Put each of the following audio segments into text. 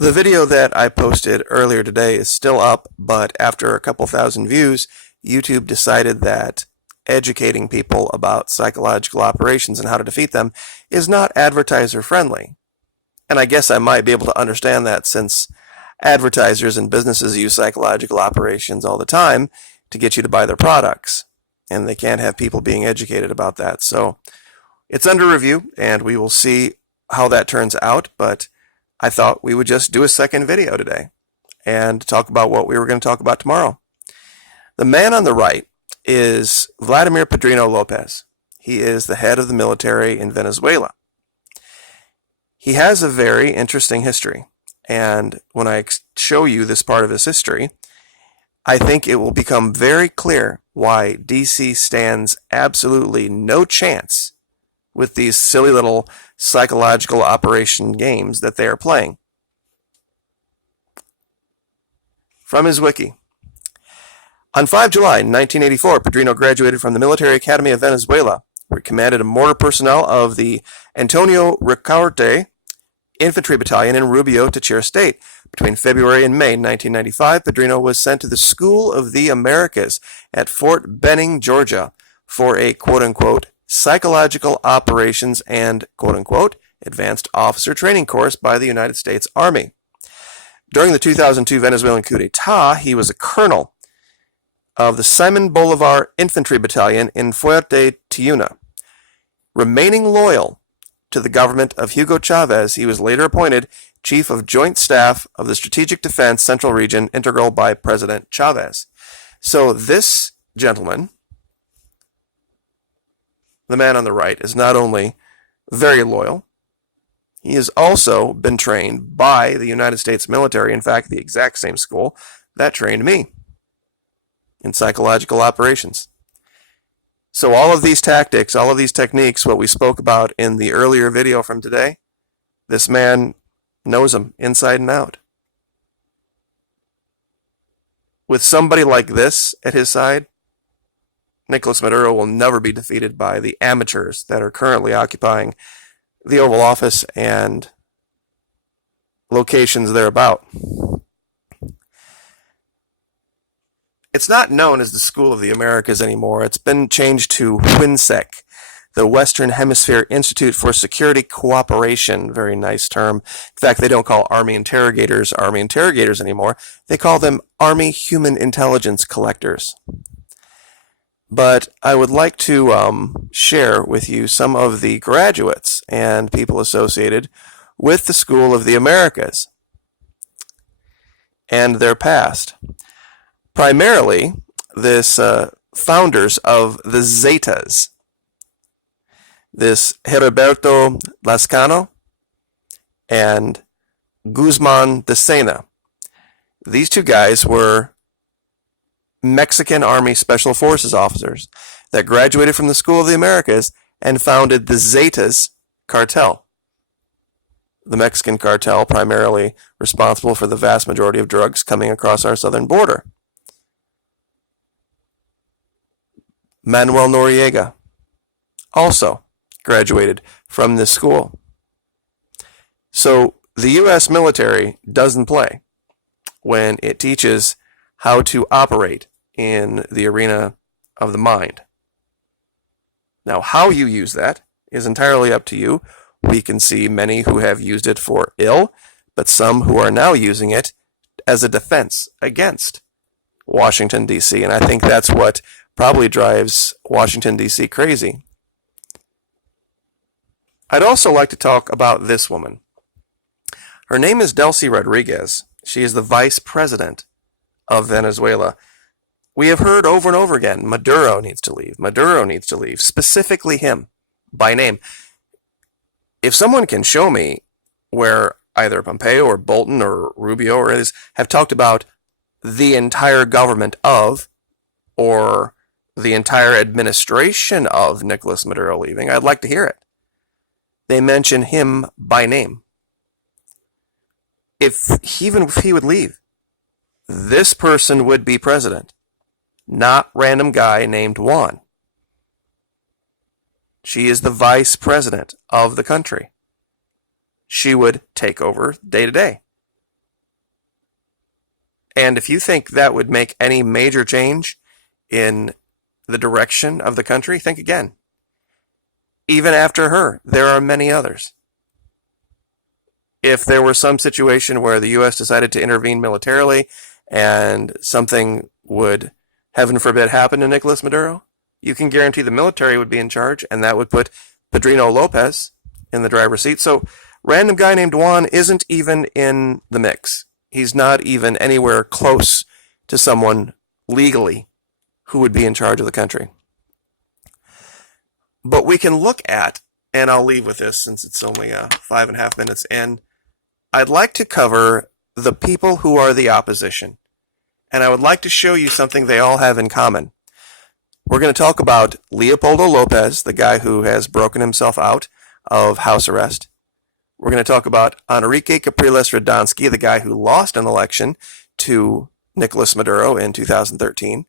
The video that I posted earlier today is still up, but after a couple thousand views, YouTube decided that educating people about psychological operations and how to defeat them is not advertiser friendly. And I guess I might be able to understand that since advertisers and businesses use psychological operations all the time to get you to buy their products. And they can't have people being educated about that. So it's under review, and we will see how that turns out. But I thought we would just do a second video today and talk about what we were going to talk about tomorrow. The man on the right is Vladimir Padrino Lopez. He is the head of the military in Venezuela. He has a very interesting history, and when I show you this part of his history, I think it will become very clear why DC stands absolutely no chance with these silly little psychological operation games that they are playing. From his wiki. On 5 July 1984, Padrino graduated from the Military Academy of Venezuela, where he commanded a mortar personnel of the Antonio Ricaurte Infantry Battalion in Rubio, Táchira State. Between February and May 1995, Padrino was sent to the School of the Americas at Fort Benning, Georgia, for a quote-unquote psychological operations and quote-unquote advanced officer training course by the United States Army. During the 2002 Venezuelan coup d'etat, he was a colonel of the Simon Bolivar Infantry Battalion in Fuerte Tiuna. Remaining loyal to the government of Hugo Chavez, he was later appointed Chief of Joint Staff of the Strategic Defense Central Region, integral by President Chavez. So this gentleman, the man on the right, is not only very loyal, he has also been trained by the United States military, in fact, the exact same school that trained me in psychological operations. So all of these tactics, all of these techniques, what we spoke about in the earlier video from today, this man knows them inside and out. With somebody like this at his side, Nicolas Maduro will never be defeated by the amateurs that are currently occupying the Oval Office and locations thereabout. It's not known as the School of the Americas anymore. It's been changed to WHINSEC, the Western Hemisphere Institute for Security Cooperation. Very nice term. In fact, they don't call Army interrogators anymore. They call them Army Human Intelligence Collectors. But I would like to share with you some of the graduates and people associated with the School of the Americas and their past. Primarily, this founders of the Zetas, this Heriberto Lascano and Guzman de Sena. These two guys were Mexican Army Special Forces officers that graduated from the School of the Americas and founded the Zetas cartel. The Mexican cartel primarily responsible for the vast majority of drugs coming across our southern border. Manuel Noriega also graduated from this school. So the U.S. military doesn't play when it teaches how to operate in the arena of the mind. Now, how you use that is entirely up to you. We can see many who have used it for ill, but some who are now using it as a defense against Washington, D.C., and I think that's what probably drives Washington, D.C. crazy. I'd also like to talk about this woman. Her name is Delcy Rodriguez. She is the vice president of Venezuela. We have heard over and over again, Maduro needs to leave. Maduro needs to leave. Specifically him, by name. If someone can show me where either Pompeo or Bolton or Rubio or others have talked about the entire government of, or the entire administration of Nicolas Maduro leaving, I'd like to hear it. They mention him by name. Even if he would leave, this person would be president, not random guy named Juan. She is the vice president of the country. She would take over day to day. And if you think that would make any major change in the direction of the country, think again. Even after her, there are many others. If there were some situation where the U.S. decided to intervene militarily and something would, heaven forbid, happen to Nicolas Maduro, you can guarantee the military would be in charge, and that would put Padrino Lopez in the driver's seat. So, random guy named Juan isn't even in the mix. He's not even anywhere close to someone legally who would be in charge of the country. But we can look at, and I'll leave with this since it's only 5.5 minutes in, I'd like to cover the people who are the opposition. And I would like to show you something they all have in common. We're going to talk about Leopoldo Lopez, the guy who has broken himself out of house arrest. We're going to talk about Enrique Capriles Radonsky, the guy who lost an election to Nicolas Maduro in 2013.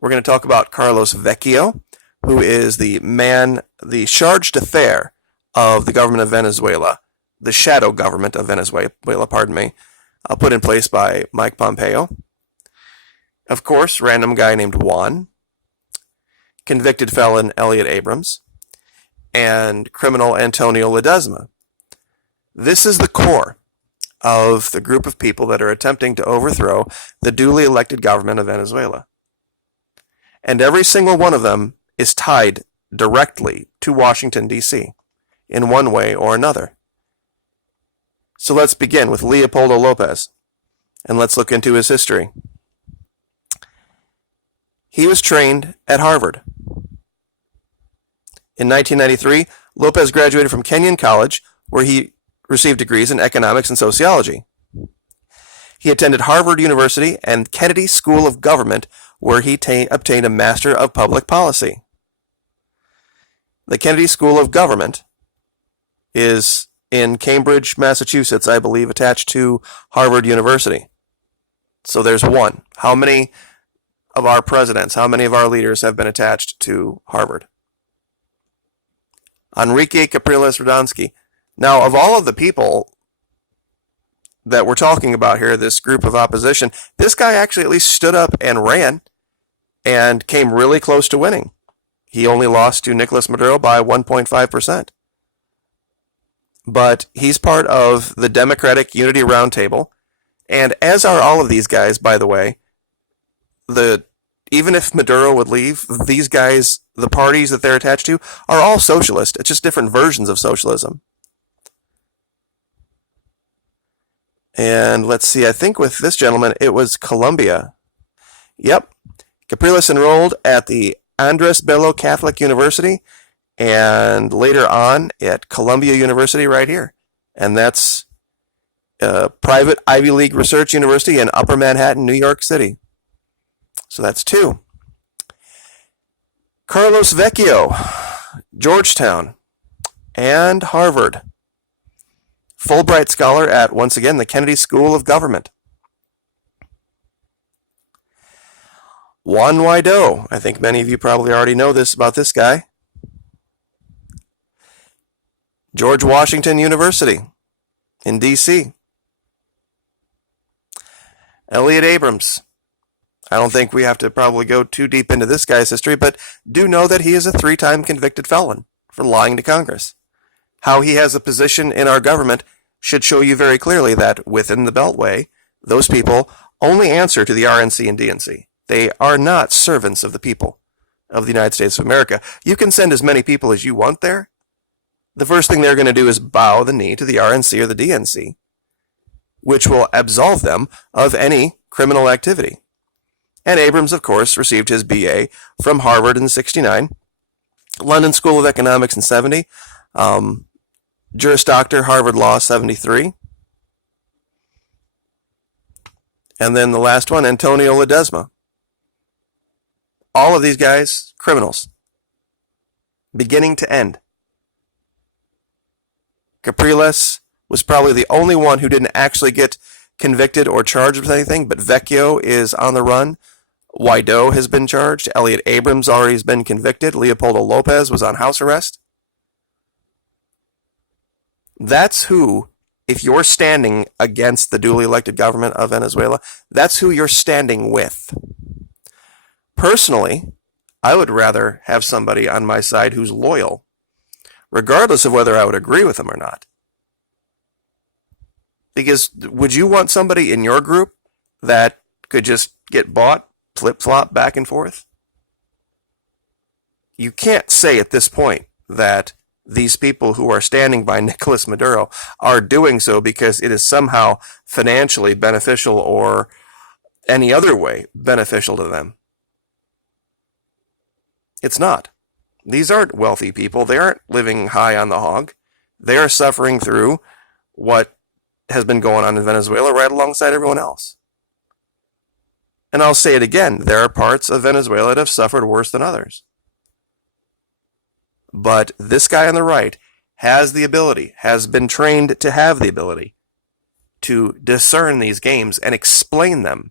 We're going to talk about Carlos Vecchio, who is the charge d'affaires of the government of Venezuela, the shadow government of Venezuela, put in place by Mike Pompeo. Of course, random guy named Juan, convicted felon Elliot Abrams, and criminal Antonio Ledesma. This is the core of the group of people that are attempting to overthrow the duly elected government of Venezuela. And every single one of them is tied directly to Washington, D.C., in one way or another. So let's begin with Leopoldo Lopez, and let's look into his history. He was trained at Harvard. In 1993, Lopez graduated from Kenyon College, where he received degrees in economics and sociology. He attended Harvard University and Kennedy School of Government, where he obtained a Master of Public Policy. The Kennedy School of Government is in Cambridge, Massachusetts, I believe, attached to Harvard University. So there's one. How many of our presidents, how many of our leaders have been attached to Harvard? Enrique Capriles Radonsky. Now, of all of the people that we're talking about here, this group of opposition, this guy actually at least stood up and ran and came really close to winning. He only lost to Nicolas Maduro by 1.5%. But he's part of the Democratic Unity Roundtable, and as are all of these guys, by the way. Even if Maduro would leave, these guys, the parties that they're attached to, are all socialist. It's just different versions of socialism. And let's see, I think with this gentleman, it was Colombia. Yep. Capriles enrolled at the Andres Bello Catholic University, and later on at Columbia University right here. And that's a private Ivy League research university in Upper Manhattan, New York City. So that's 2. Carlos Vecchio, Georgetown, and Harvard. Fulbright scholar at, once again, the Kennedy School of Government. Juan Guaido. I think many of you probably already know this about this guy. George Washington University in D.C. Elliot Abrams. I don't think we have to probably go too deep into this guy's history, but do know that he is a 3-time convicted felon for lying to Congress. How he has a position in our government should show you very clearly that within the Beltway, those people only answer to the RNC and DNC. They are not servants of the people of the United States of America. You can send as many people as you want there. The first thing they're going to do is bow the knee to the RNC or the DNC, which will absolve them of any criminal activity. And Abrams, of course, received his BA from Harvard in '69, London School of Economics in '70, Juris Doctor, Harvard Law, '73. And then the last one, Antonio Ledesma. All of these guys, criminals. Beginning to end. Capriles was probably the only one who didn't actually get convicted or charged with anything, but Vecchio is on the run. Guaido has been charged. Elliot Abrams already has been convicted. Leopoldo Lopez was on house arrest. That's who if you're standing against the duly elected government of Venezuela, that's who you're standing with. Personally, I would rather have somebody on my side who's loyal, regardless of whether I would agree with them or not. Because would you want somebody in your group that could just get bought, flip-flop back and forth? You can't say at this point that these people who are standing by Nicolas Maduro are doing so because it is somehow financially beneficial or any other way beneficial to them. It's not. These aren't wealthy people. They aren't living high on the hog. They are suffering through what has been going on in Venezuela right alongside everyone else. And I'll say it again, there are parts of Venezuela that have suffered worse than others. But this guy on the right has the ability, has been trained to have the ability to discern these games and explain them,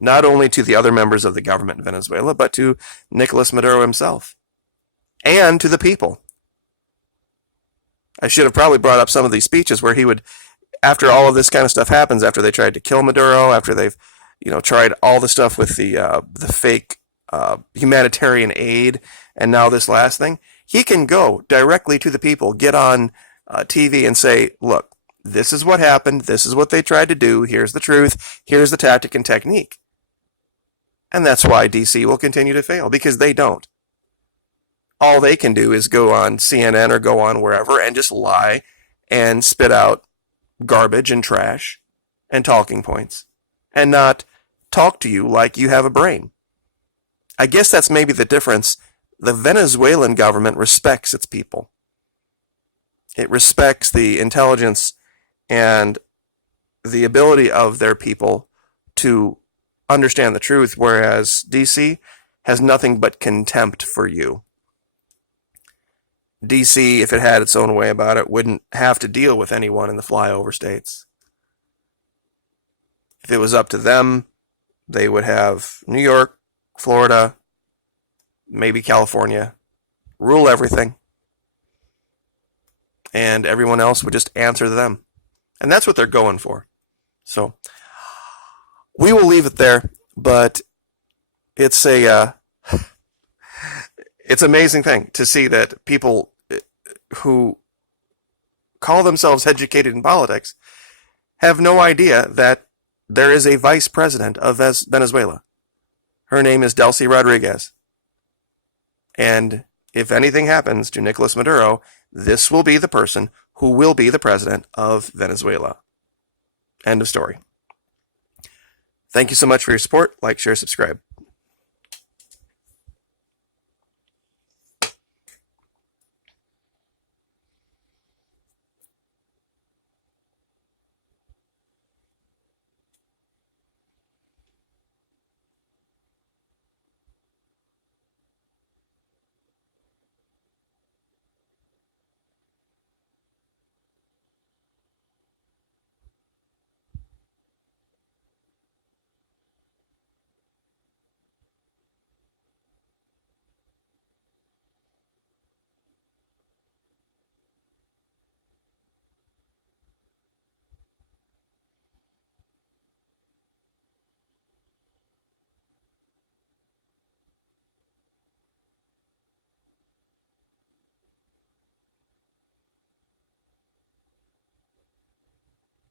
not only to the other members of the government in Venezuela, but to Nicolas Maduro himself and to the people. I should have probably brought up some of these speeches where he would, after all of this kind of stuff happens, after they tried to kill Maduro, after they've tried all the stuff with the fake humanitarian aid, and now this last thing, he can go directly to the people, get on TV and say, look, this is what happened, this is what they tried to do, here's the truth, here's the tactic and technique. And that's why DC will continue to fail, because they don't. All they can do is go on CNN or go on wherever and just lie and spit out garbage and trash and talking points and not talk to you like you have a brain. I guess that's maybe the difference. The Venezuelan government respects its people. It respects the intelligence and the ability of their people to understand the truth, whereas DC has nothing but contempt for you. DC, if it had its own way about it, wouldn't have to deal with anyone in the flyover states. If it was up to them, they would have New York, Florida, maybe California, rule everything, and everyone else would just answer them. And that's what they're going for. So we will leave it there, but it's it's an amazing thing to see that people who call themselves educated in politics have no idea that there is a vice president of Venezuela. Her name is Delcy Rodriguez. And if anything happens to Nicolas Maduro, this will be the person who will be the president of Venezuela. End of story. Thank you so much for your support. Like, share, subscribe.